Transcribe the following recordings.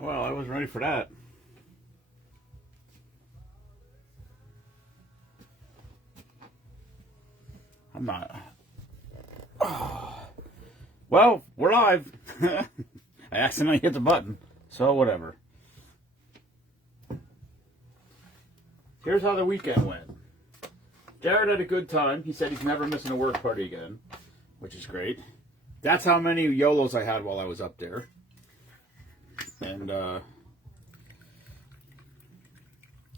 Well, I wasn't ready for that. I'm not. Well, we're live. I accidentally hit the button, so whatever. Here's how the weekend went. Jared had a good time. He said he's never missing a work party again, which is great. That's how many YOLOs I had while I was up there. And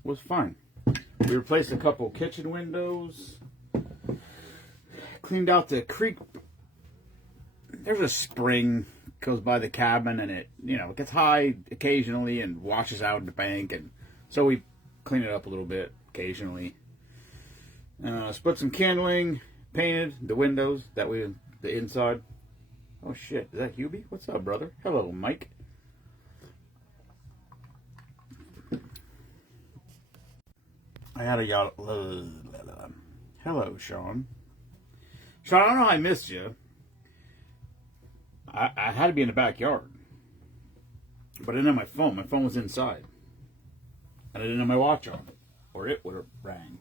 was fun. We replaced a couple kitchen windows. Cleaned out the creek. There's a spring goes by the cabin, and it gets high occasionally and washes out in the bank, and so we clean it up a little bit occasionally. Split some kindling, painted the windows the inside. Oh shit, is that Hubie? What's up, brother? Hello, Mike. I had a hello, Sean. Sean, I don't know how I missed you. I had to be in the backyard, but I didn't have my phone. My phone was inside, and I didn't have my watch on, or it would have rang.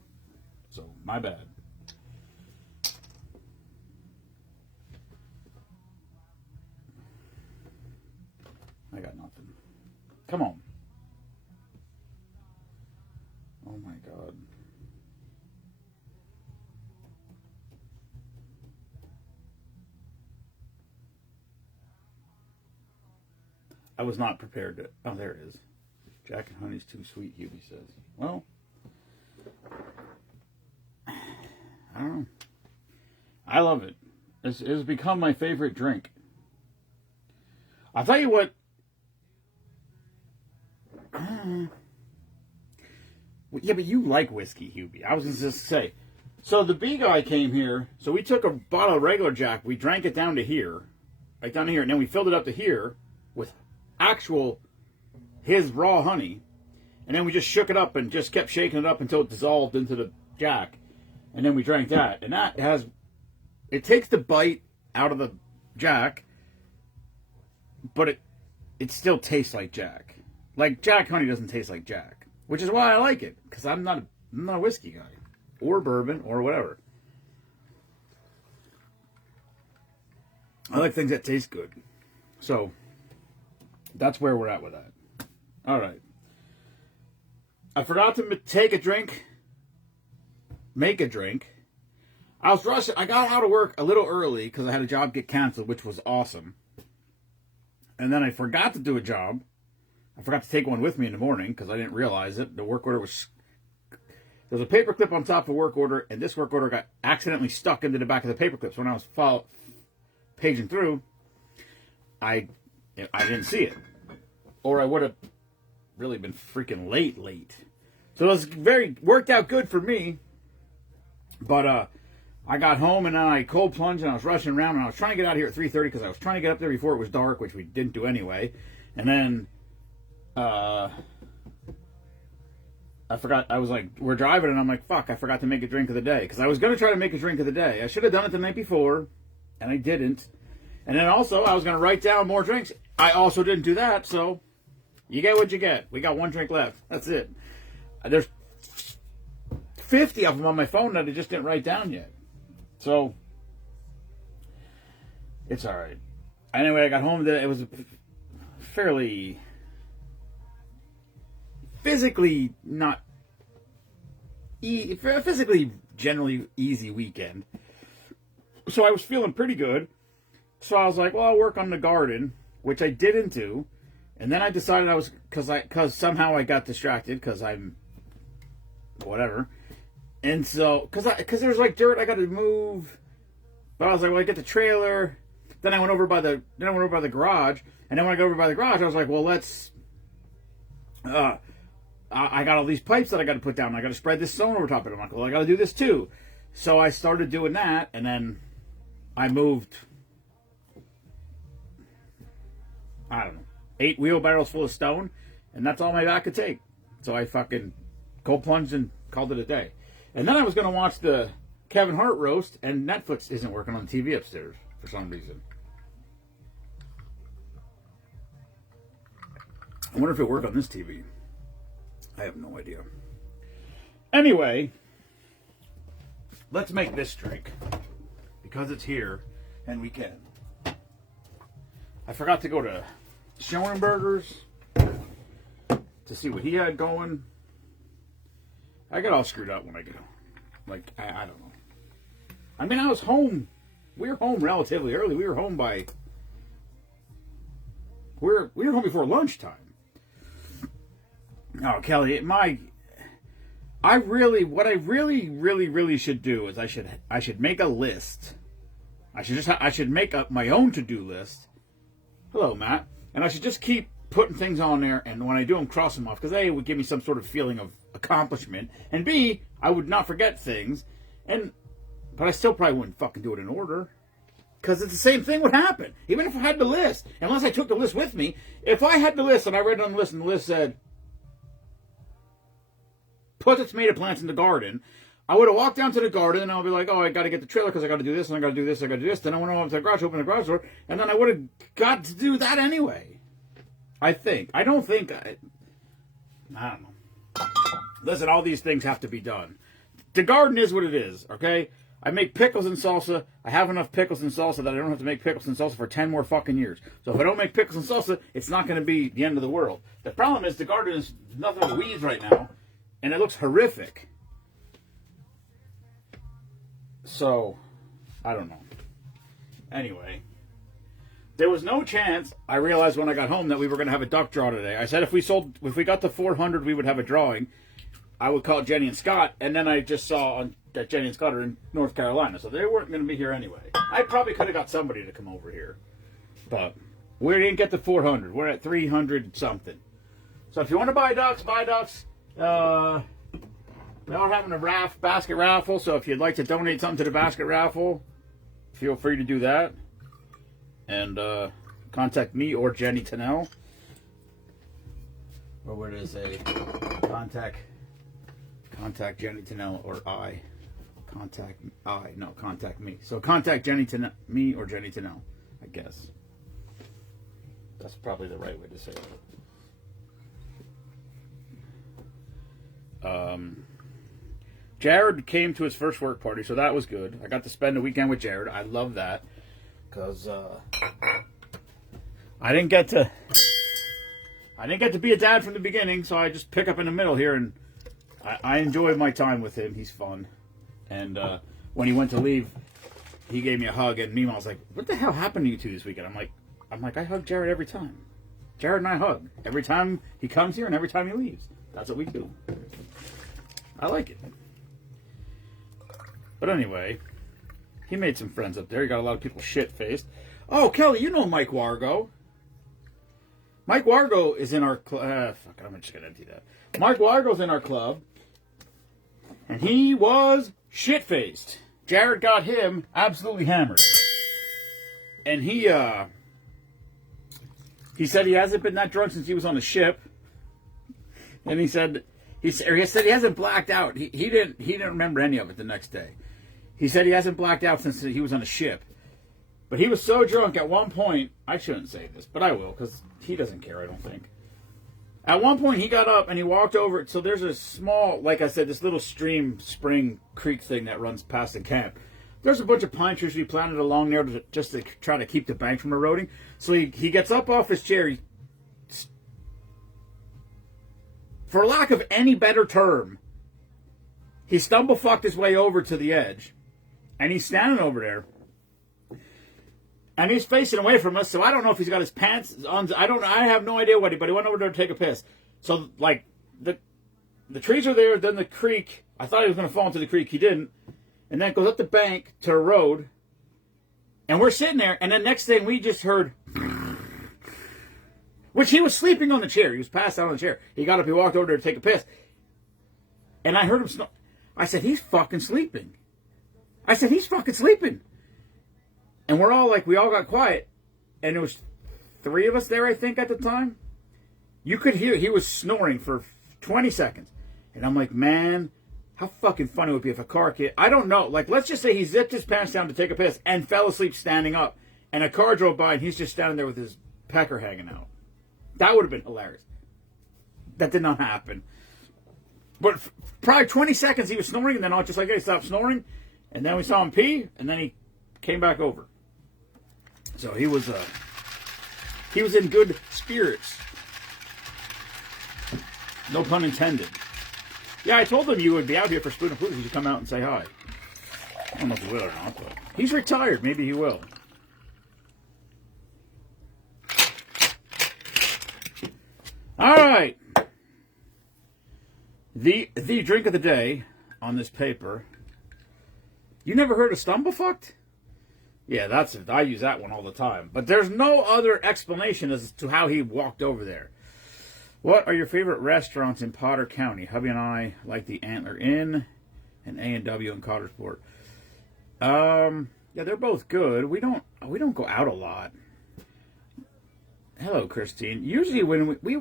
So my bad. I got nothing. Come on. Oh my God. I was not prepared to. Oh, there it is. Jack and honey's too sweet, Hubie says. Well, I don't know. I love it. It has become my favorite drink. I'll tell you what. Yeah, but you like whiskey, Hubie. I was going to just say. So the bee guy came here. So we took a bottle of regular Jack. We drank it down to here. Right down to here. And then we filled it up to here with his raw honey. And then we just shook it up and just kept shaking it up until it dissolved into the Jack. And then we drank that. And that it takes the bite out of the Jack. But it still tastes like Jack. Like Jack honey doesn't taste like Jack. Which is why I like it. Because I'm not a whiskey guy. Or bourbon or whatever. I like things that taste good. So, that's where we're at with that. All right. I forgot to make a drink. I was rushing. I got out of work a little early because I had a job get canceled, which was awesome. And then I forgot to do a job. I forgot to take one with me in the morning because I didn't realize it. The work order was... There's a paper clip on top of the work order, and this work order got accidentally stuck into the back of the paper clip. So when I was paging through, I didn't see it. Or I would have really been freaking late. So it was worked out good for me. But I got home, and then I cold plunged, and I was rushing around, and I was trying to get out of here at 3:30 because I was trying to get up there before it was dark, which we didn't do anyway. And then I forgot. I was like, we're driving, and I'm like, fuck, I forgot to make a drink of the day. Because I was going to try to make a drink of the day. I should have done it the night before, and I didn't. And then also, I was going to write down more drinks. I also didn't do that, so you get what you get. We got one drink left. That's it. There's 50 of them on my phone that I just didn't write down yet. So, it's all right. Anyway, I got home. It was a fairly physically generally easy weekend. So I was feeling pretty good. So I was like, well, I'll work on the garden, which I didn't do. And then I decided because somehow I got distracted because I'm whatever. And so, because there's like dirt I got to move. But I was like, well, I get the trailer. Then I went over by the garage. And then when I got over by the garage, I was like, well, let's, I got all these pipes that I got to put down. I got to spread this stone over top of it. I'm like, well, I got to do this too. So I started doing that, and then I moved, I don't know, 8 wheelbarrows full of stone, and that's all my back could take. So I fucking cold plunged and called it a day. And then I was going to watch the Kevin Hart roast, and Netflix isn't working on the TV upstairs for some reason. I wonder if it worked on this TV. I have no idea. Anyway, let's make this drink. Because it's here, and we can. I forgot to go to Schoenberger's to see what he had going. I got all screwed up when I get home. Like, I don't know. I mean, I was home. We were home relatively early. We were home by... We were home before lunchtime. Oh, Kelly, what I really should do is I should make a list. I should make up my own to-do list. Hello, Matt. And I should just keep putting things on there, and when I do them, cross them off, because A, it would give me some sort of feeling of accomplishment, and B, I would not forget things, but I still probably wouldn't fucking do it in order, because it's the same thing would happen, even if I had the list, unless I took the list with me. If I had the list, and I read on the list, and the list said, put the tomato plants in the garden, I would have walked down to the garden, and I'll be like, oh, I got to get the trailer because I got to do this, and I got to do this, I got to do this. Then I went over to the garage, open the garage door, and then I would have got to do that anyway. I think. I don't know. Listen, all these things have to be done. The garden is what it is, okay? I make pickles and salsa. I have enough pickles and salsa that I don't have to make pickles and salsa for 10 more fucking years. So if I don't make pickles and salsa, it's not going to be the end of the world. The problem is the garden is nothing but weeds right now, and it looks horrific. So, I don't know. Anyway, there was no chance, I realized when I got home, that we were going to have a duck draw today. I said if we got to 400, we would have a drawing. I would call Jenny and Scott, and then I just saw that Jenny and Scott are in North Carolina, so they weren't going to be here anyway. I probably could have got somebody to come over here, but we didn't get to 400. We're at 300 something. So if you want to buy ducks, buy ducks. We are having a basket raffle, so if you'd like to donate something to the basket raffle, feel free to do that. And contact me or Jenny Tennell. Or what is a contact Jenny Tennell or I. Contact me. So contact me or Jenny Tennell, I guess. That's probably the right way to say it. Jared came to his first work party, so that was good. I got to spend the weekend with Jared. I love that, because I didn't get to be a dad from the beginning, so I just pick up in the middle here, and I enjoy my time with him. He's fun, and when he went to leave, he gave me a hug, and Mima was like, "What the hell happened to you two this weekend?" I'm like, I hug Jared every time. Jared and I hug every time he comes here and every time he leaves. That's what we do. I like it. But anyway, he made some friends up there. He got a lot of people shit-faced. Oh, Kelly, you know Mike Wargo. Mike Wargo is in our club. Fuck it, I'm just going to empty that. Mike Wargo's in our club. And he was shit-faced. Jared got him absolutely hammered. And he said he hasn't been that drunk since he was on the ship. And he said he hasn't blacked out. He didn't remember any of it the next day. He said he hasn't blacked out since he was on a ship. But he was so drunk at one point, I shouldn't say this, but I will, because he doesn't care, I don't think. At one point, he got up and he walked over. So there's a small, like I said, this little spring creek thing that runs past the camp. There's a bunch of pine trees we planted along there just to try to keep the bank from eroding. So he gets up off his chair. For lack of any better term, he stumble-fucked his way over to the edge. And he's standing over there. And he's facing away from us, so I don't know if he's got his pants on. I have no idea what but he went over there to take a piss. So, like, the trees are there, then the creek. I thought he was going to fall into the creek. He didn't. And then it goes up the bank to a road. And we're sitting there, and then next thing we just heard... Which he was sleeping on the chair. He was passed out on the chair. He got up, he walked over there to take a piss. And I heard him snore. I said, he's fucking sleeping. And we're all like, we all got quiet. And there was 3 of us there, I think, at the time. You could hear, he was snoring for 20 seconds. And I'm like, man, how fucking funny it would be if a car kid, I don't know. Like, let's just say he zipped his pants down to take a piss and fell asleep standing up. And a car drove by and he's just standing there with his pecker hanging out. That would have been hilarious. that did not happen. But probably 20 seconds he was snoring, and then I was just like, hey, stop snoring. And then we saw him pee, and then he came back over. So he was in good spirits. No pun intended. Yeah, I told him you would be out here for Spoon and Blues. You should come out and say hi. I don't know if he will or not, but he's retired. Maybe he will. All right. The drink of the day on this paper. You never heard of Stumblefucked? Yeah, that's it. I use that one all the time. But there's no other explanation as to how he walked over there. What are your favorite restaurants in Potter County? Hubby and I like the Antler Inn and A&W in Cottersport. Yeah, they're both good. We don't go out a lot. Hello, Christine. Usually when we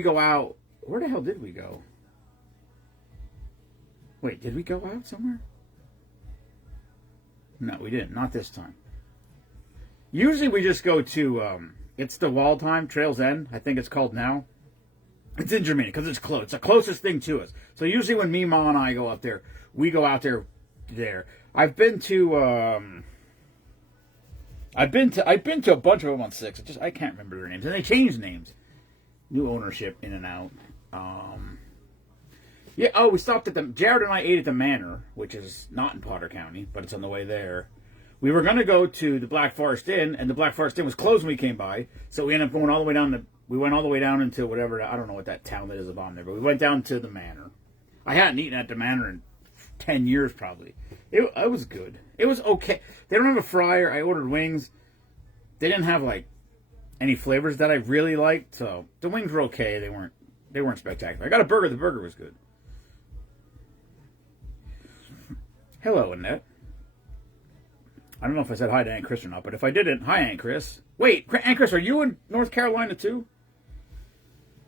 go out, where the hell did we go? Wait, did we go out somewhere? No, we didn't. Not this time. Usually we just go to, it's the Waldheim, Trails End, I think it's called now. It's in Germany because it's close. It's the closest thing to us. So usually when me, Ma, and I go up there, we go out there. I've been to a bunch of them on 6. I can't remember their names. And they changed names. New ownership in and out. Yeah, oh, we stopped at Jared and I ate at the Manor, which is not in Potter County, but it's on the way there. We were going to go to the Black Forest Inn, and the Black Forest Inn was closed when we came by, so we ended up going all the way down we went all the way down into whatever, I don't know what that town that is above there, but we went down to the Manor. I hadn't eaten at the Manor in 10 years probably. It was good. It was okay. They don't have a fryer. I ordered wings. They didn't have like any flavors that I really liked, so the wings were okay. They weren't spectacular. I got a burger. The burger was good. Hello, Annette. I don't know if I said hi to Aunt Chris or not, but if I didn't, hi, Aunt Chris. Wait, Aunt Chris, are you in North Carolina too?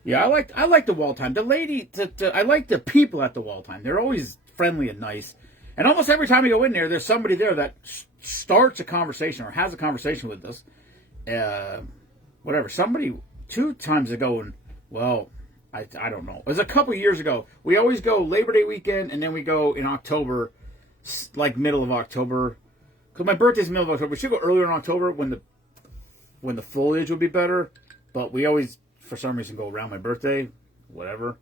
Yeah, I like the Waldheim. The lady, I like the people at the Waldheim. They're always friendly and nice. And almost every time we go in there, there's somebody there that starts a conversation or has a conversation with us. Whatever. Somebody 2 times ago, and well, I don't know. It was a couple years ago. We always go Labor Day weekend, and then we go in October, like middle of October. Because my birthday's middle of October. We should go earlier in October when the foliage would be better. But we always, for some reason, go around my birthday. Whatever.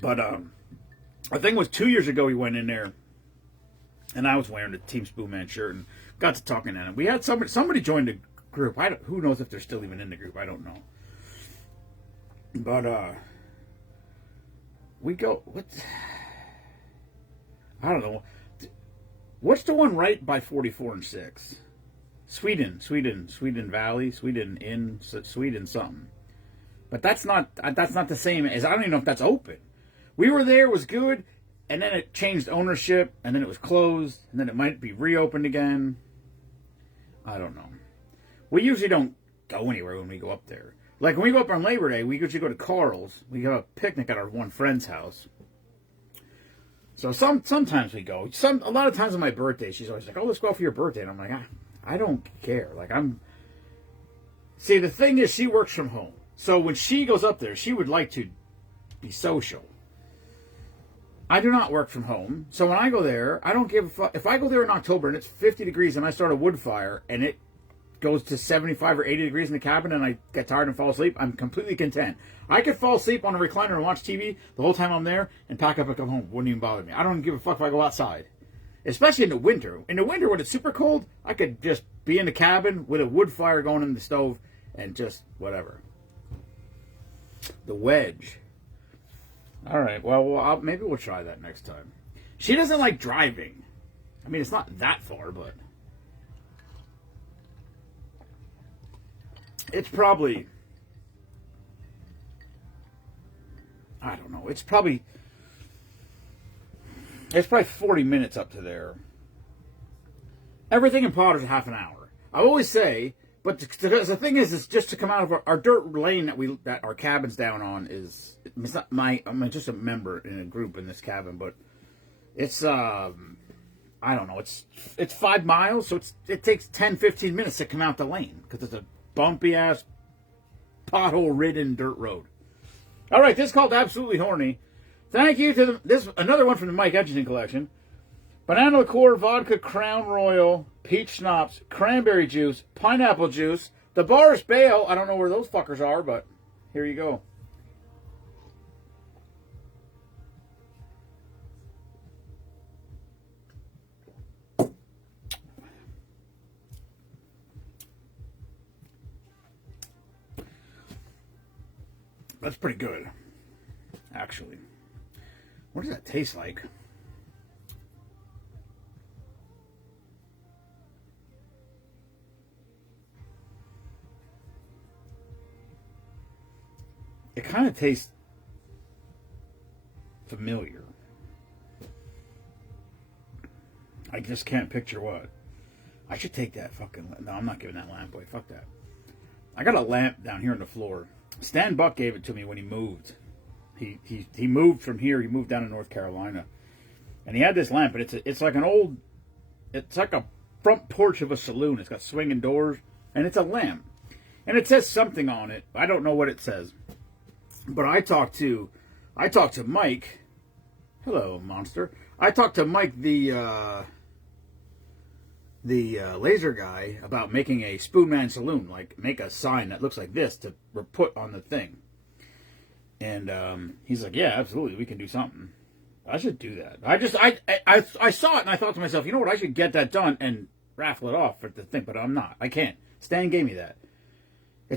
But I think it was 2 years ago we went in there. And I was wearing the Team Spoonman shirt and got to talking to them. We had somebody joined the group. Who knows if they're still even in the group. I don't know. But we go... I don't know. What's the one right by 44 and 6? Sweden Valley, Sweden something. But that's not the same as, I don't even know if that's open. We were there, it was good, and then it changed ownership, and then it was closed, and then it might be reopened again. I don't know. We usually don't go anywhere when we go up there. Like when we go up on Labor Day, we usually go to Carl's. We have a picnic at our one friend's house. So sometimes we go. A lot of times on my birthday, she's always like, "Oh, let's go out for your birthday," and I'm like, I don't care. Like See, the thing is, she works from home, so when she goes up there, she would like to be social. I do not work from home, so when I go there, I don't give a fuck. If I go there in October and it's 50 degrees and I start a wood fire and it goes to 75 or 80 degrees in the cabin and I get tired and fall asleep, I'm completely content. I could fall asleep on a recliner and watch TV the whole time I'm there and pack up and come home. Wouldn't even bother me. I don't give a fuck if I go outside. Especially in the winter. In the winter when it's super cold, I could just be in the cabin with a wood fire going in the stove and just whatever. The wedge. All right, well, maybe we'll try that next time. She doesn't like driving. I mean, it's not that far, but... It's probably... I don't know. It's probably 40 minutes up to there. Everything in Potter's half an hour. I always say, but the thing is just to come out of our dirt lane that our cabin's down on is... It's not I'm just a member in a group in this cabin, but it's I don't know, it's 5 miles, so it takes 10-15 minutes to come out the lane because it's a bumpy ass, pothole ridden dirt road. All right, this is called Absolutely Horny. Thank you to this another one from the Mike Edgerton collection. Banana liqueur, vodka, Crown Royal, peach schnapps, cranberry juice, pineapple juice, the Boris Bale. I don't know where those fuckers are, but here you go. That's pretty good, actually. What does that taste like? It kind of tastes familiar. I just can't picture what. I should take that fucking... No, I'm not giving that lamp away. Fuck that. I got a lamp down here on the floor. Stan Buck gave it to me when he moved. He moved from here. He moved down to North Carolina. And he had this lamp, but it's like an old... It's like a front porch of a saloon. It's got swinging doors. And it's a lamp. And it says something on it. I don't know what it says. But I talked to Mike. Hello, monster. I talked to Mike, the laser guy, about making a Spoonman Saloon, like make a sign that looks like this to put on the thing. And he's like, yeah, absolutely, we can do something. I should do that. I saw it and I thought to myself, you know what, I should get that done and raffle it off for the thing, but I'm not. I can't. Stan gave me that. I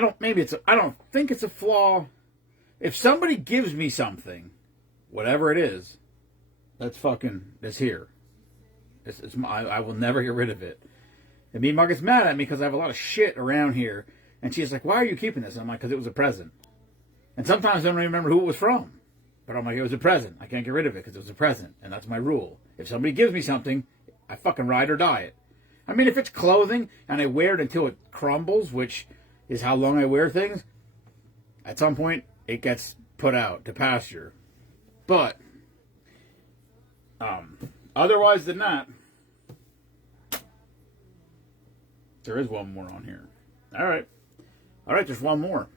don't think it's a flaw. If somebody gives me something, whatever it is, it's here. I will never get rid of it. And me and Margaret's mad at me because I have a lot of shit around here. And she's like, why are you keeping this? And I'm like, because it was a present. And sometimes I don't even remember who it was from. But I'm like, it was a present. I can't get rid of it because it was a present. And that's my rule. If somebody gives me something, I fucking ride or die it. I mean, if it's clothing and I wear it until it crumbles, which is how long I wear things, at some point it gets put out to pasture. But otherwise than that, there is one more on here. All right, there's one more.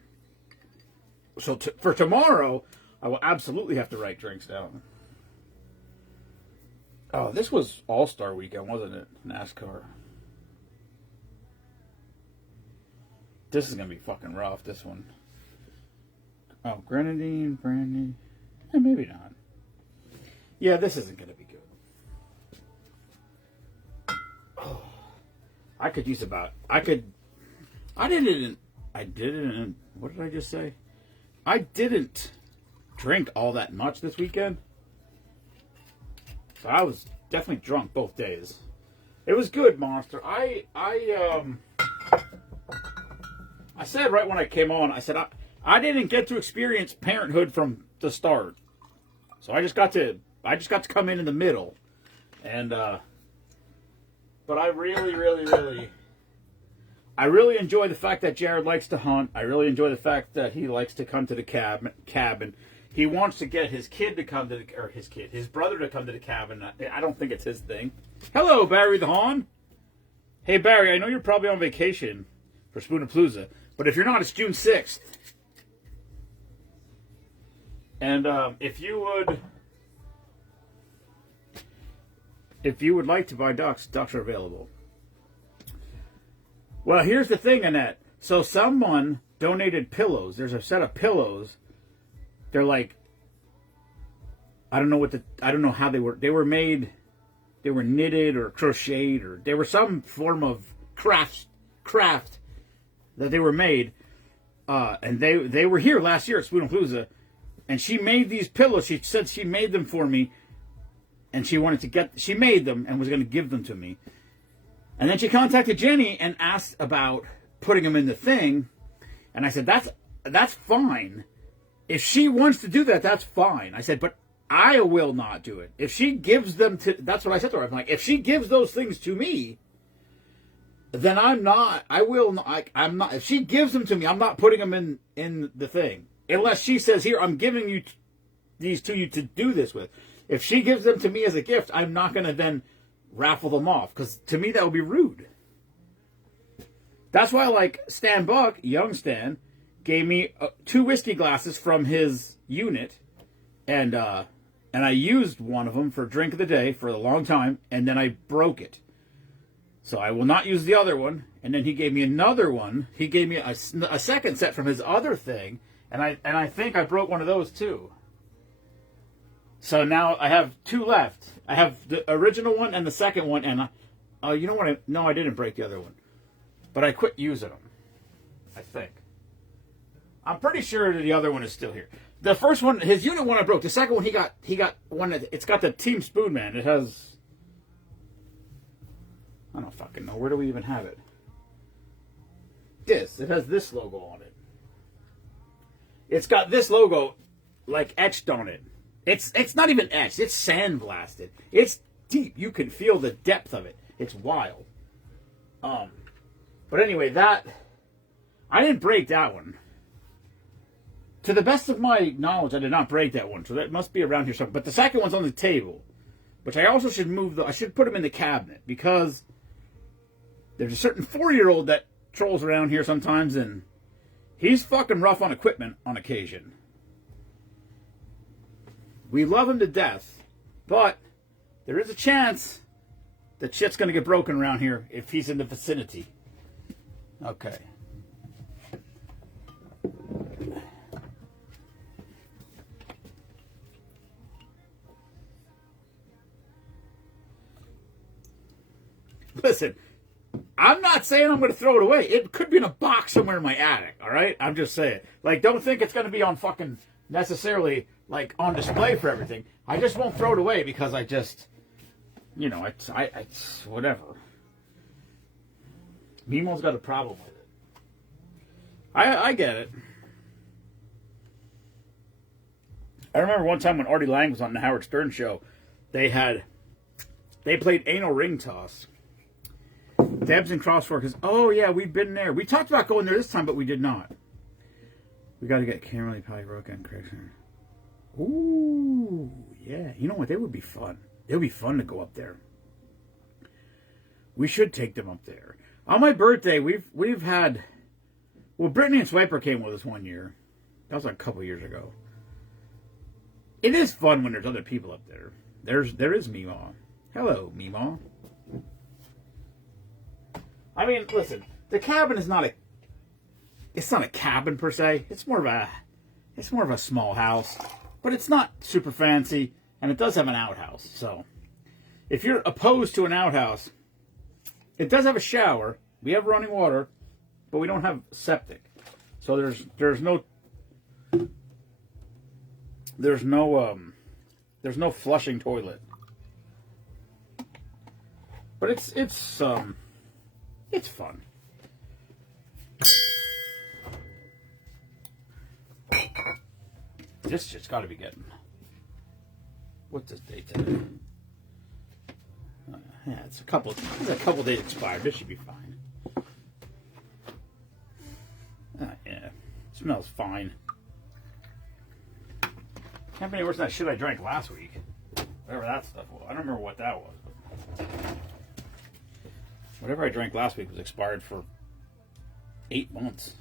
So for tomorrow, I will absolutely have to write drinks down. Oh, this was All-Star Weekend, wasn't it? NASCAR. This is going to be fucking rough, this one. Oh, grenadine, brandy. Maybe not. Yeah, this isn't going to be good. Oh, I didn't, what did I just say? I didn't drink all that much this weekend. So I was definitely drunk both days. It was good, Monster. I said right when I came on, I said I didn't get to experience parenthood from the start. So I just got to come in the middle. And but I really enjoy the fact that Jared likes to hunt. I really enjoy the fact that he likes to come to the cabin. He wants to get his kid to come to his brother to come to the cabin. I don't think it's his thing. Hello, Barry the Hawn. Hey, Barry, I know you're probably on vacation for Spoonapalooza, but if you're not, it's June 6th. And if you would like to buy ducks are available. Well, here's the thing, Annette. So someone donated pillows. There's a set of pillows. They're like, I don't know how they were. They were made, they were knitted or crocheted, or they were some form of craft that they were made. And they were here last year at Spoonapalooza, and she made these pillows. She said she made them for me, and she made them and was going to give them to me. And then she contacted Jenny and asked about putting them in the thing, and I said that's fine. If she wants to do that, that's fine. I said, but I will not do it. If she gives them to, that's what I said to her. I'm like, if she gives those things to me, then I'm not, if she gives them to me, I'm not putting them in the thing. Unless she says, here, I'm giving you these to you to do this with. If she gives them to me as a gift, I'm not going to then raffle them off, because to me that would be rude. That's why, like, Stan Buck, young Stan, gave me 2 whiskey glasses from his unit, and I used one of them for drink of the day for a long time, and then I broke it. So I will not use the other one. And then he gave me another one. He gave me a second set from his other thing, and I think I broke one of those too. So now I have 2 left. I have the original one and the second one, and you know what? No, I didn't break the other one, but I quit using them, I think. I'm pretty sure that the other one is still here. The first one, his unit one, I broke. The second one, he got one that it's got the Team Spoonman. It has, I don't fucking know. Where do we even have it? It has this logo on it. It's got this logo like etched on it. It's not even etched. It's sandblasted. It's deep. You can feel the depth of it. It's wild. But anyway, that I didn't break that one. To the best of my knowledge, I did not break that one, so that must be around here somewhere. But the second one's on the table, which I also should move. I should put them in the cabinet, because there's a certain 4-year-old that trolls around here sometimes, and he's fucking rough on equipment on occasion. We love him to death, but there is a chance that shit's gonna get broken around here if he's in the vicinity. Okay. Listen, I'm not saying I'm going to throw it away. It could be in a box somewhere in my attic, all right? I'm just saying. Like, don't think it's going to be on fucking necessarily, like, on display for everything. I just won't throw it away because I just, you know, it's whatever. Memo's got a problem with it. I get it. I remember one time when Artie Lang was on the Howard Stern show, they played anal ring toss. Debs and Crossworkers. Oh, yeah, we've been there. We talked about going there this time, but we did not. We got to get Kimberly Pike and Craig. Ooh, yeah. You know what? They would be fun. It would be fun to go up there. We should take them up there. On my birthday, we've had... Well, Brittany and Swiper came with us one year. That was like a couple years ago. It is fun when there's other people up there. There is Meemaw. Hello, Meemaw. I mean, listen, the cabin is not a cabin per se. It's more of a small house, but it's not super fancy, and it does have an outhouse. So, if you're opposed to an outhouse, it does have a shower. We have running water, but we don't have septic. So there's no flushing toilet. But it's fun. This shit's got to be getting. What's this date today? Yeah, it's a couple days expired. This should be fine. Yeah, smells fine. Can't be any worse than that shit I drank last week. Whatever that stuff was. I don't remember what that was. But whatever I drank last week was expired for 8 months.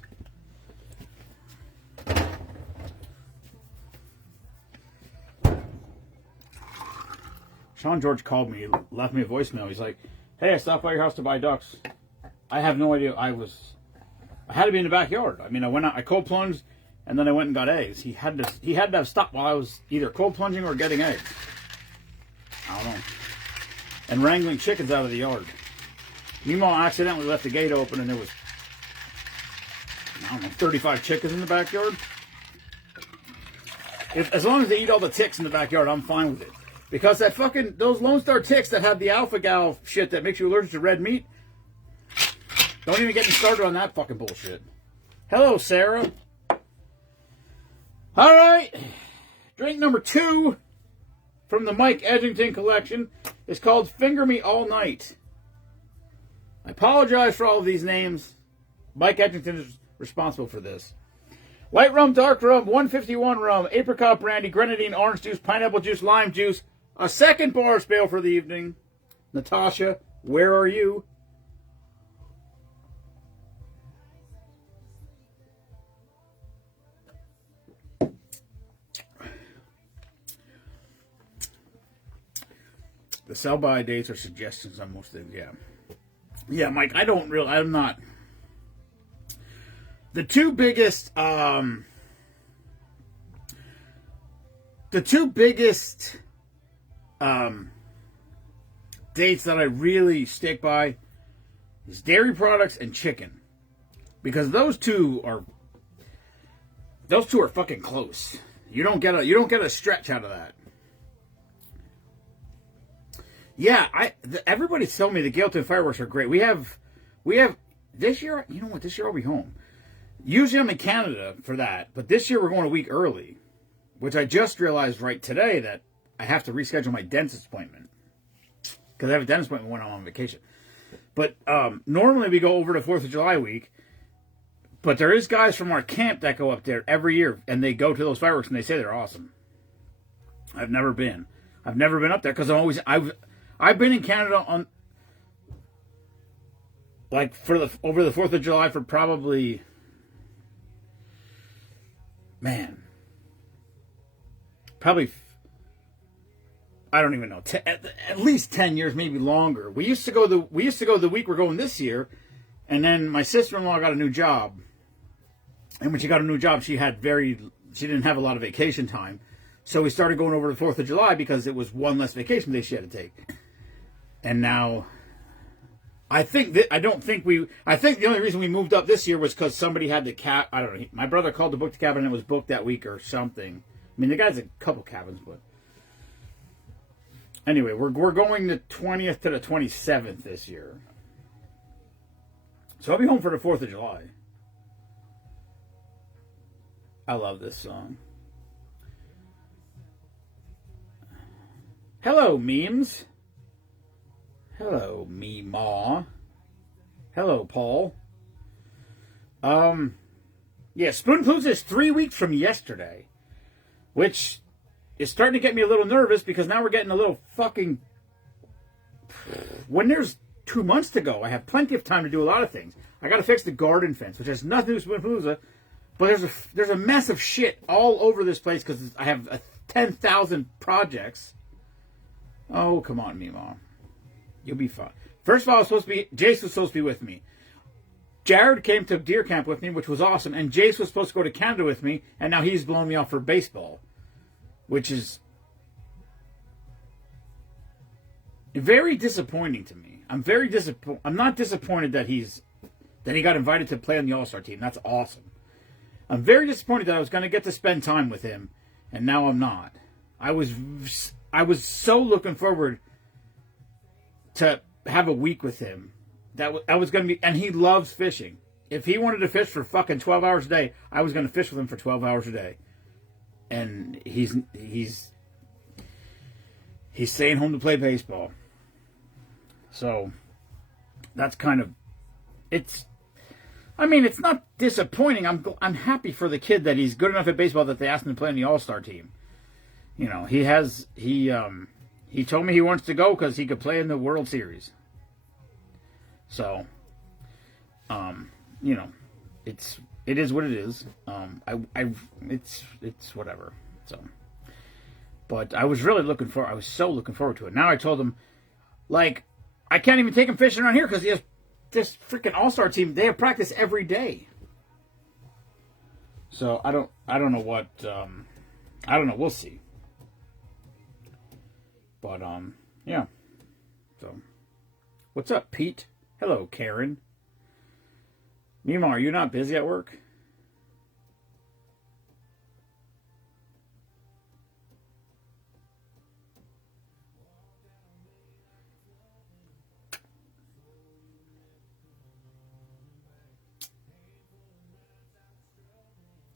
Sean George called me, left me a voicemail. He's like, "Hey, I stopped by your house to buy ducks." I have no idea. I had to be in the backyard. I mean, I went out, I cold plunged, and then I went and got eggs. He had to have stopped while I was either cold plunging or getting eggs. I don't know. And wrangling chickens out of the yard. Meemaw accidentally left the gate open, and there was, I don't know, 35 chickens in the backyard. As long as they eat all the ticks in the backyard, I'm fine with it. Because those Lone Star ticks that have the alpha gal shit that makes you allergic to red meat, don't even get me started on that fucking bullshit. Hello, Sarah. All right. Drink number 2 from the Mike Edgington collection is called Finger Me All Night. I apologize for all of these names. Mike Edgington is responsible for this. White rum, dark rum, 151 rum, apricot brandy, grenadine, orange juice, pineapple juice, lime juice. A second bar spale for the evening. Natasha, where are you? The sell-by dates or suggestions on most things, yeah. Yeah, Mike, I'm not. The two biggest dates that I really stick by is dairy products and chicken. Because those two are fucking close. You don't get a stretch out of that. Yeah, everybody's telling me the Gailton fireworks are great. We have this year. You know what? This year I'll be home. Usually I'm in Canada for that, but this year we're going a week early, which I just realized right today that I have to reschedule my dentist appointment because I have a dentist appointment when I'm on vacation. But normally we go over to 4th of July week, but there is guys from our camp that go up there every year and they go to those fireworks and they say they're awesome. I've never been up there because I've been in Canada on like over the 4th of July for probably, I don't even know, at least 10 years, maybe longer. We used to go the week we're going this year, and then my sister-in-law got a new job, and when she got a new job, she didn't have a lot of vacation time, so we started going over the 4th of July because it was one less vacation day she had to take. And now, I think the only reason we moved up this year was because somebody had the I don't know. My brother called to book the cabin and it was booked that week or something. I mean, the guy's a couple cabins, but anyway, we're going the 20th to the 27th this year. So I'll be home for the 4th of July. I love this song. Hello, memes. Hello, Meemaw. Hello, Paul. Yeah, Spoonpalooza is 3 weeks from yesterday, which is starting to get me a little nervous because now we're getting a little fucking. When there's 2 months to go, I have plenty of time to do a lot of things. I got to fix the garden fence, which has nothing to do with Spoonpalooza, but there's a mess of shit all over this place because I have 10,000 projects. Oh, come on, Meemaw. You'll be fine. First of all, Jace was supposed to be with me. Jared came to deer camp with me, which was awesome, and Jace was supposed to go to Canada with me, and now he's blowing me off for baseball, which is very disappointing to me. I'm not disappointed that he got invited to play on the All-Star team. That's awesome. I'm very disappointed that I was going to get to spend time with him, and now I'm not. I was so looking forward to have a week with him. That was going to be, and he loves fishing. If he wanted to fish for fucking 12 hours a day, I was going to fish with him for 12 hours a day. And he's staying home to play baseball. So that's kind of, it's not disappointing. I'm happy for the kid that he's good enough at baseball that they asked him to play on the All-Star team. You know, he told me he wants to go because he could play in the World Series. So, you know, it is what it is. It's whatever. So, but I was so looking forward to it. Now I told him, like, I can't even take him fishing around here because he has this freaking All-Star team. They have practice every day. So I don't know what, I don't know. We'll see. But, yeah. So, what's up, Pete? Hello, Karen. Mima, are you not busy at work?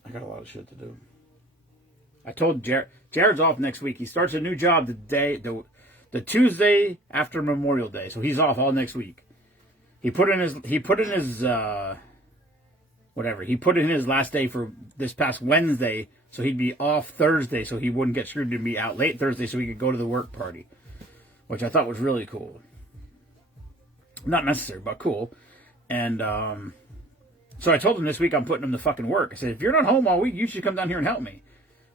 I got a lot of shit to do. I told Jared's off next week. He starts a new job the Tuesday after Memorial Day, so he's off all next week. He put in his whatever. He put in his last day for this past Wednesday, so he'd be off Thursday, so he wouldn't get screwed to be out late Thursday, so he could go to the work party, which I thought was really cool. Not necessary, but cool. And so I told him this week I'm putting him to fucking work. I said, if you're not home all week, you should come down here and help me.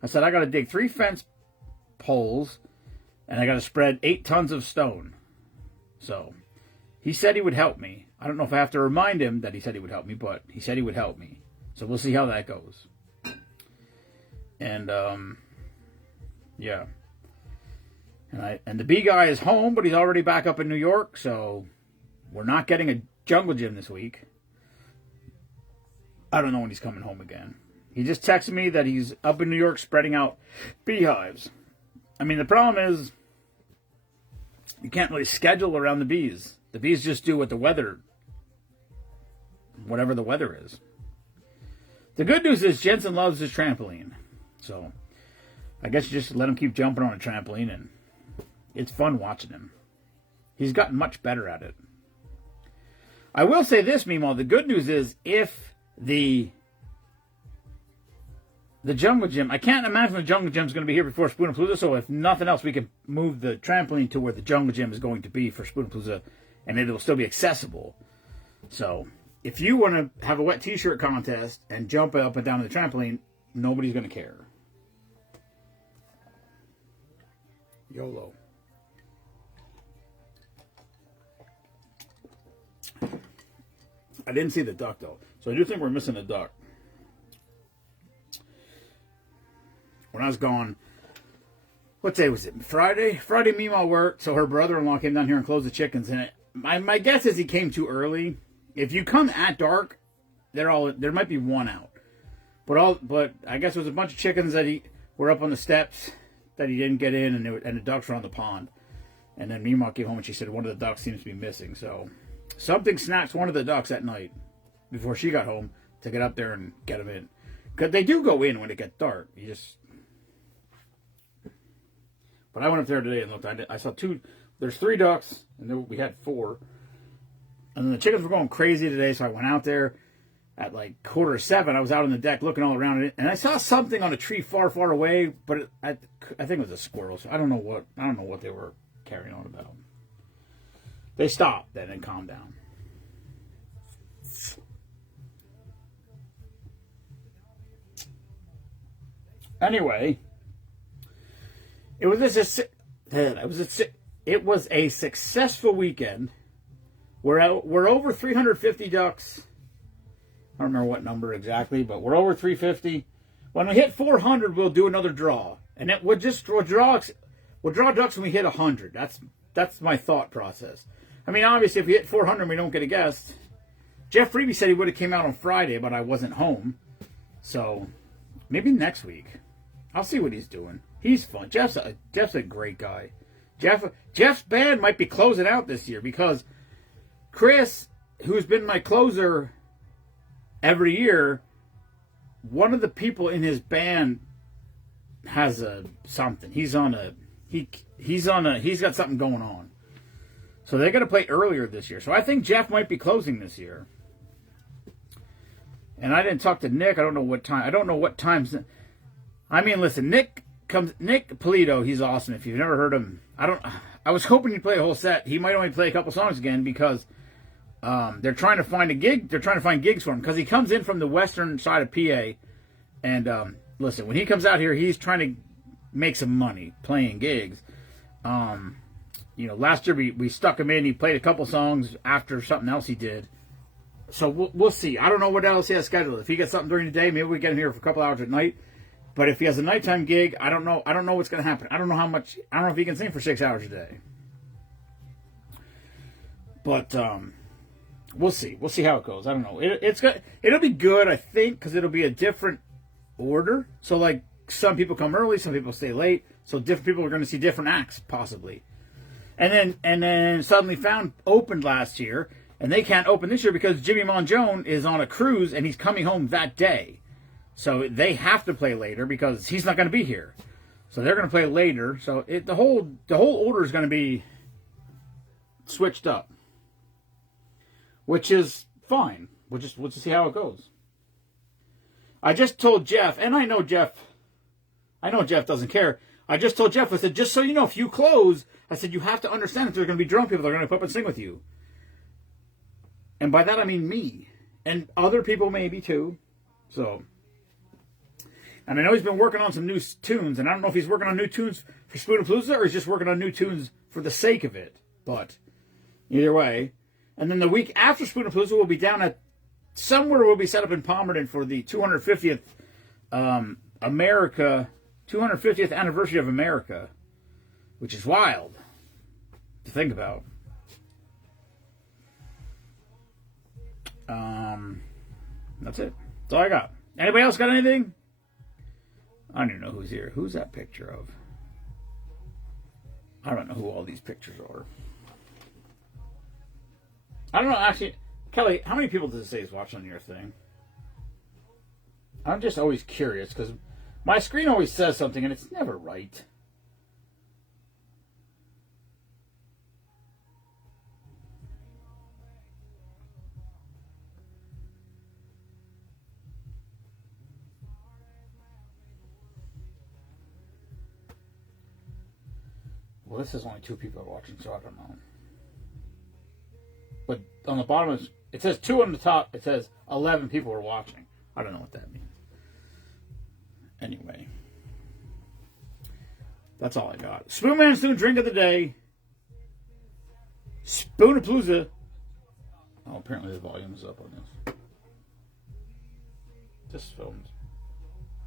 I said, I got to dig 3 fence poles, and I got to spread 8 tons of stone. So he said he would help me. I don't know if I have to remind him that he said he would help me, but he said he would help me. So we'll see how that goes. And, yeah. And the B guy is home, but he's already back up in New York, so we're not getting a jungle gym this week. I don't know when he's coming home again. He just texted me that he's up in New York spreading out beehives. I mean, the problem is you can't really schedule around the bees. The bees just do what the weather, whatever the weather is. The good news is Jensen loves his trampoline. So I guess you just let him keep jumping on a trampoline, and it's fun watching him. He's gotten much better at it. I will say this, meanwhile, the good news is if the jungle gym, I can't imagine the jungle gym is going to be here before Spoonapalooza, so if nothing else, we can move the trampoline to where the jungle gym is going to be for Spoonapalooza, and it will still be accessible. So if you want to have a wet t-shirt contest and jump up and down the trampoline, nobody's going to care. YOLO. I didn't see the duck, though. So I do think we're missing a duck. When I was gone, what day was it? Friday? Friday, Mima worked, so her brother-in-law came down here and closed the chickens. And my guess is he came too early. If you come at dark, there might be one out. But I guess there was a bunch of chickens that were up on the steps that he didn't get in, and the ducks were on the pond. And then Mima came home and she said one of the ducks seems to be missing. So something snatched one of the ducks at night before she got home to get up there and get them in. Because they do go in when it gets dark. But I went up there today and looked. I saw 2. There's 3 ducks, and then we had 4. And then the chickens were going crazy today, so I went out there at like 6:45. I was out on the deck looking all around it, and I saw something on a tree far, far away. But I think it was a squirrel. So I don't know what they were carrying on about. They stopped then and calmed down. Anyway, it was a successful weekend. We're over 350 ducks. I don't remember what number exactly, but we're over 350. When we hit 400, we'll do another draw, and we'll draw ducks when we hit 100. That's my thought process. I mean, obviously, if we hit 400 and we don't get a guest, Jeff Freeby said he would have came out on Friday, but I wasn't home, so maybe next week. I'll see what he's doing. He's fun. Jeff's a great guy. Jeff's band might be closing out this year because Chris, who's been my closer every year, one of the people in his band has something. He's got something going on. So they're going to play earlier this year. So I think Jeff might be closing this year. And I didn't talk to Nick. I don't know what times. I mean, listen, Nick Polito, he's awesome. If you've never heard him, I was hoping he'd play a whole set. He might only play a couple songs again because they're trying to find a gig. They're trying to find gigs for him because he comes in from the western side of PA. And listen, when he comes out here, he's trying to make some money playing gigs. Last year we stuck him in. He played a couple songs after something else he did. So we'll see. I don't know what else he has scheduled. If he gets something during the day, maybe we get him here for a couple hours at night. But if he has a nighttime gig, I don't know what's going to happen. I don't know if he can sing for 6 hours a day. But we'll see. We'll see how it goes. I don't know. It'll be good, I think, because it'll be a different order. So, like, some people come early, some people stay late. So different people are going to see different acts, possibly. And then Suddenly Found opened last year, and they can't open this year because Jimmy Monjone is on a cruise, and he's coming home that day. So they have to play later because he's not going to be here. So they're going to play later. So the whole order is going to be switched up, which is fine. We'll just see how it goes. I just told Jeff, and I know Jeff doesn't care. I just told Jeff, I said, just so you know, if you close, I said, you have to understand that there are going to be drunk people that are going to come up and sing with you. And by that, I mean me. And other people maybe, too. So. And I know he's been working on some new tunes, and I don't know if he's working on new tunes for Spoonapalooza or he's just working on new tunes for the sake of it. But either way. And then the week after Spoonapalooza, we'll be down at somewhere we'll be set up in Palmerton for the 250th 250th anniversary of America, which is wild to think about. That's it. That's all I got. Anybody else got anything? I don't even know who's here. Who's that picture of? I don't know who all these pictures are. I don't know, actually. Kelly, how many people does it say is watching on your thing? I'm just always curious, because my screen always says something, and it's never right. Well, this is only 2 people watching, so I don't know. But on the bottom, it says 2 on the top. It says 11 people are watching. I don't know what that means. Anyway. That's all I got. Spoonman Saloon drink of the day. Spoonapalooza. Oh, apparently the volume is up on this. This filmed.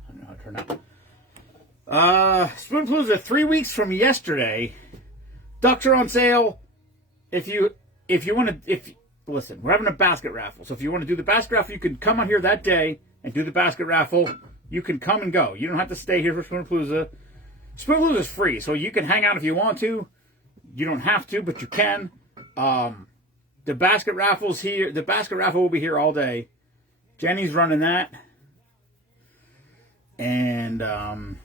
I don't know how to turn out. Spoonapalooza 3 weeks from yesterday. Ducks are on sale. If you want to, listen, we're having a basket raffle. So if you want to do the basket raffle, you can come on here that day and do the basket raffle. You can come and go. You don't have to stay here for Spoonapalooza. Spoonapalooza is free, so you can hang out if you want to. You don't have to, but you can. The basket raffle's here. The basket raffle will be here all day. Jenny's running that. And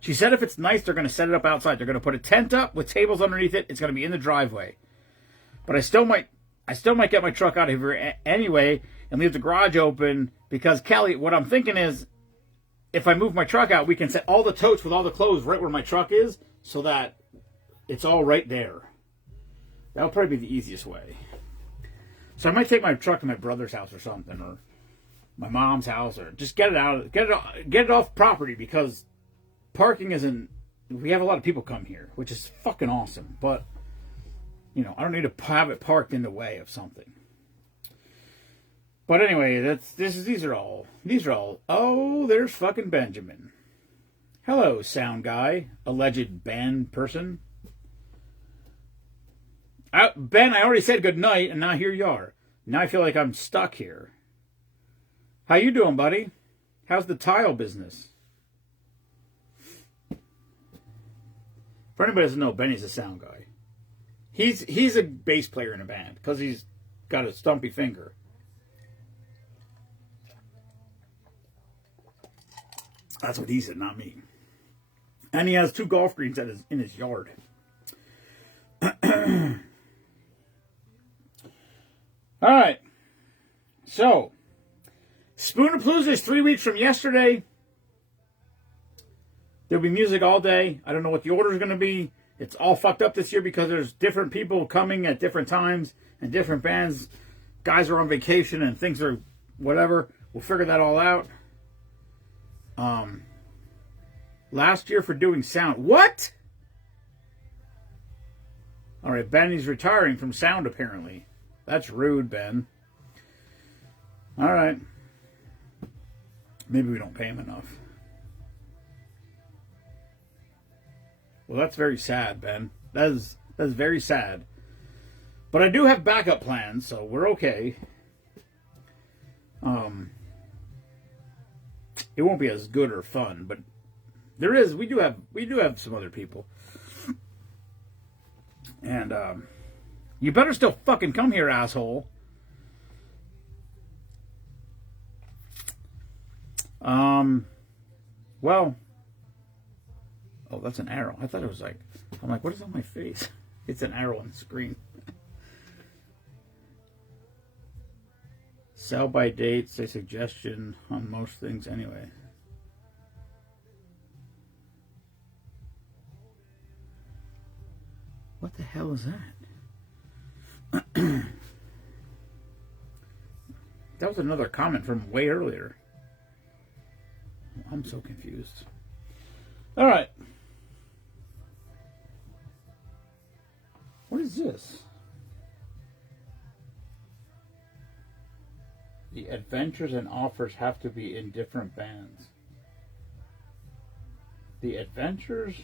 she said if it's nice, they're going to set it up outside. They're going to put a tent up with tables underneath it. It's going to be in the driveway. But I still might get my truck out of here anyway and leave the garage open because, Kelly, what I'm thinking is if I move my truck out, we can set all the totes with all the clothes right where my truck is so that it's all right there. That'll probably be the easiest way. So I might take my truck to my brother's house or something, or my mom's house, or just get it off property because parking isn't. We have a lot of people come here, which is fucking awesome. But I don't need to have it parked in the way of something. But anyway, these are all. Oh, there's fucking Benjamin. Hello, sound guy, alleged band person. Ben, I already said good night, and now here you are. Now I feel like I'm stuck here. How you doing, buddy? How's the tile business? For anybody who doesn't know, Benny's a sound guy. He's a bass player in a band because he's got a stumpy finger. That's what he said, not me. And he has 2 golf greens in his yard. All right. So, Spoonapalooza is 3 weeks from yesterday. There'll be music all day. I don't know what the order is going to be. It's all fucked up this year because there's different people coming at different times and different bands. Guys are on vacation and things are whatever. We'll figure that all out. Last year for doing sound. What? All right, Benny's retiring from sound apparently. That's rude, Ben. All right. Maybe we don't pay him enough. Well, that's very sad, Ben. That's very sad. But I do have backup plans, so we're okay. It won't be as good or fun, but we do have some other people. And you better still fucking come here, asshole. Well, oh, that's an arrow. I thought it was like, I'm like, what is on my face? It's an arrow on the screen. Sell by dates, a suggestion on most things anyway. What the hell is that? That was another comment from way earlier. I'm so confused. All right. What is this? The adventures and offers have to be in different bands. The adventures?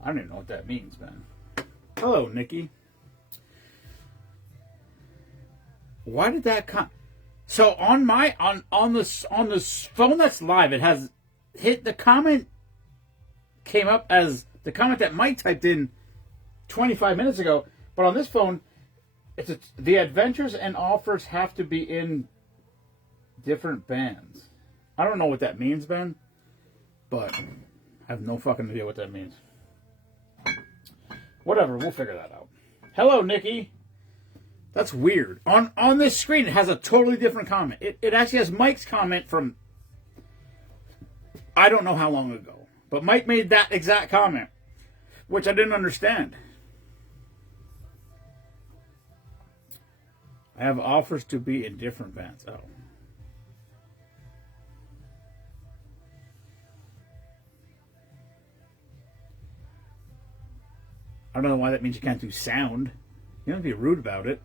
I don't even know what that means, man. Hello, Nikki. Why did that come? So on my on this phone that's live, it has hit the comment came up as the comment that Mike typed in 25 minutes ago, but on this phone, the adventures and offers have to be in different bands. I don't know what that means, Ben, but I have no fucking idea what that means. Whatever, we'll figure that out. Hello, Nikki. That's weird. On this screen, it has a totally different comment. It actually has Mike's comment from I don't know how long ago. But Mike made that exact comment, which I didn't understand. I have offers to be in different bands. Oh. I don't know why that means you can't do sound. You don't have to be rude about it.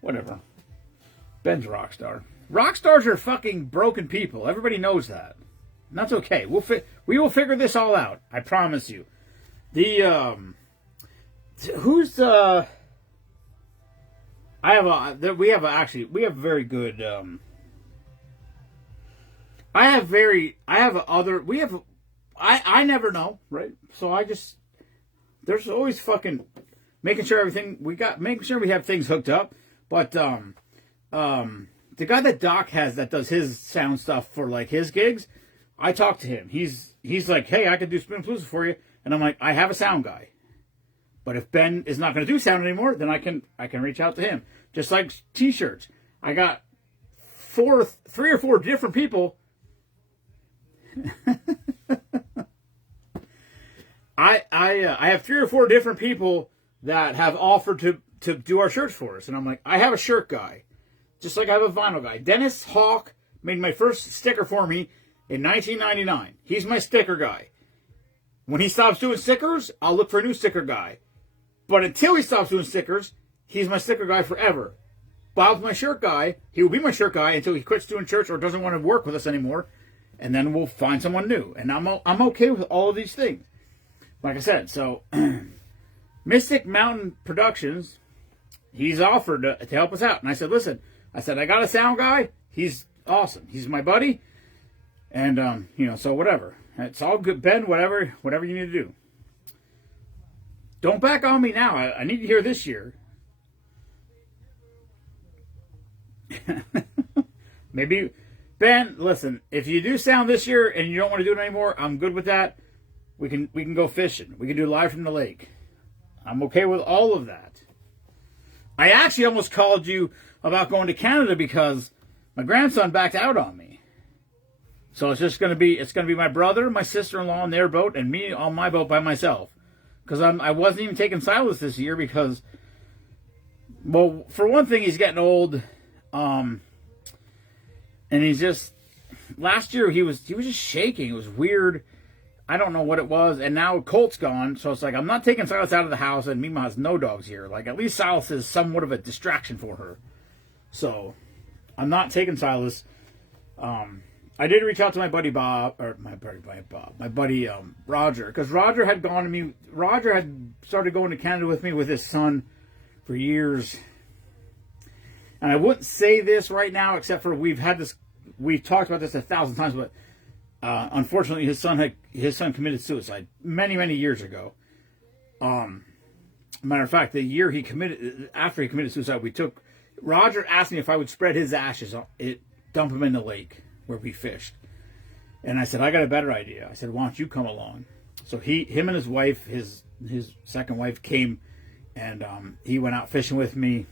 Whatever. Ben's a rock star. Rock stars are fucking broken people. Everybody knows that. And that's okay. We will figure this all out. I promise you. We have very good I never know, right? So there's always fucking making sure we have things hooked up. But the guy that Doc has that does his sound stuff for like his gigs, I talked to him. He's like, hey, I could do Spoonman Saloon for you, and I'm like, I have a sound guy. But if Ben is not going to do sound anymore, then I can reach out to him. Just like T-shirts, I got 3 or 4 different people. I have 3 or 4 different people that have offered to do our shirts for us. And I'm like, I have a shirt guy. Just like I have a vinyl guy. Dennis Hawk made my first sticker for me in 1999. He's my sticker guy. When he stops doing stickers, I'll look for a new sticker guy. But until he stops doing stickers, he's my sticker guy forever. Bob's my shirt guy. He will be my shirt guy until he quits doing shirts or doesn't want to work with us anymore. And then we'll find someone new. And I'm okay with all of these things. Like I said, so Mystic Mountain Productions, he's offered to help us out. And I said, listen, I got a sound guy. He's awesome. He's my buddy. And, so whatever. It's all good. Ben, whatever you need to do. Don't back on me now. I need to hear this year. Maybe, Ben, listen, if you do sound this year and you don't want to do it anymore, I'm good with that. We can go fishing. We can do live from the lake. I'm okay with all of that. I actually almost called you about going to Canada because my grandson backed out on me. So it's going to be my brother, my sister-in-law on their boat, and me on my boat by myself. Because I wasn't even taking Silas this year because, well, for one thing, he's getting old, and he's just, last year he was just shaking. It was weird. I don't know what it was, and now Colt's gone, so it's like I'm not taking Silas out of the house, and Mima has no dogs here. Like, at least Silas is somewhat of a distraction for her. So, I'm not taking Silas. I did reach out to my buddy Roger, because Roger had gone to me. Roger had started going to Canada with me with his son for years. And I wouldn't say this right now, except for we've talked about this 1,000 times, but unfortunately his son committed suicide many years ago. Matter of fact, the year after he committed suicide, Roger asked me if I would spread his ashes, dump him in the lake where we fished. And I said, I got a better idea. I said, why don't you come along? So him and his wife, his second wife, came, and he went out fishing with me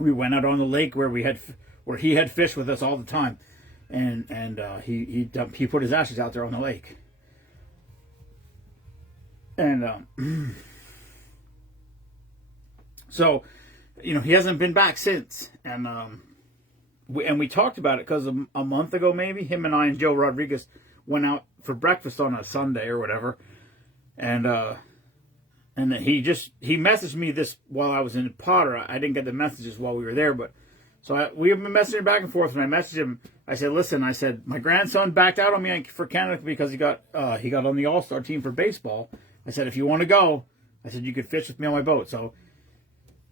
we went out on the lake where he had fish with us all the time, and he put his ashes out there on the lake, and so, you know, he hasn't been back since, and we talked about it because a month ago maybe him and I and Joe Rodriguez went out for breakfast on a Sunday or whatever, and he messaged me this while I was in Potter. I didn't get the messages while we were there, but so we have been messaging back and forth. And I messaged him. I said, "Listen," I said, "my grandson backed out on me for Canada because he got on the All-Star team for baseball." I said, "If you want to go," I said, "you could fish with me on my boat." So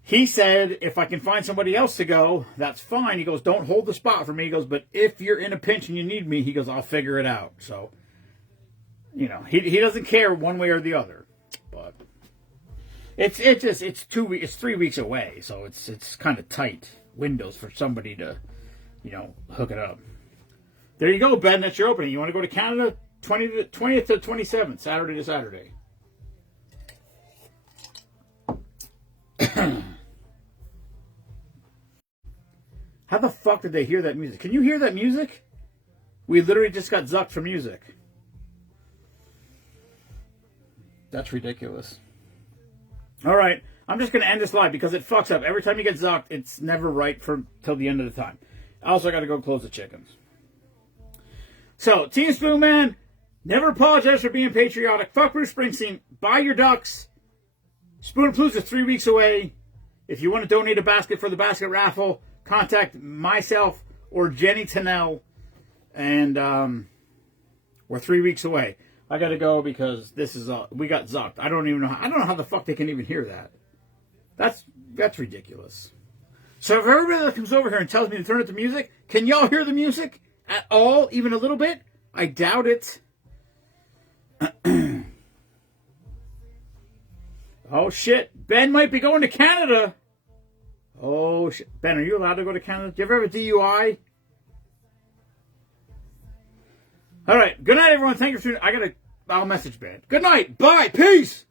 he said, "If I can find somebody else to go, that's fine." He goes, "Don't hold the spot for me." He goes, "But if you're in a pinch and you need me," he goes, "I'll figure it out." So, you know, he doesn't care one way or the other, but. It's 3 weeks away, so it's kind of tight windows for somebody to, you know, hook it up. There you go, Ben. That's your opening. You want to go to Canada 20th to 27th, Saturday to Saturday. How the fuck did they hear that music? Can you hear that music? We literally just got zucked for music. That's ridiculous. All right, I'm just going to end this live because it fucks up. Every time you get zucked, it's never right till the end of the time. I also got to go close the chickens. So, Team Spoonman, never apologize for being patriotic. Fuck Bruce Springsteen. Buy your ducks. Spoonapalooza 3 weeks away. If you want to donate a basket for the basket raffle, contact myself or Jenny Tennell. And we're 3 weeks away. I gotta go because this is we got zucked. I don't know how the fuck they can even hear that. That's ridiculous. So if everybody that comes over here and tells me to turn up the music, can y'all hear the music at all, even a little bit? I doubt it. Oh shit, Ben might be going to Canada. Oh shit, Ben, are you allowed to go to Canada? Do you ever have a DUI? All right. Good night, everyone. Thank you for tuning in. I'll message Ben. Good night. Bye. Peace.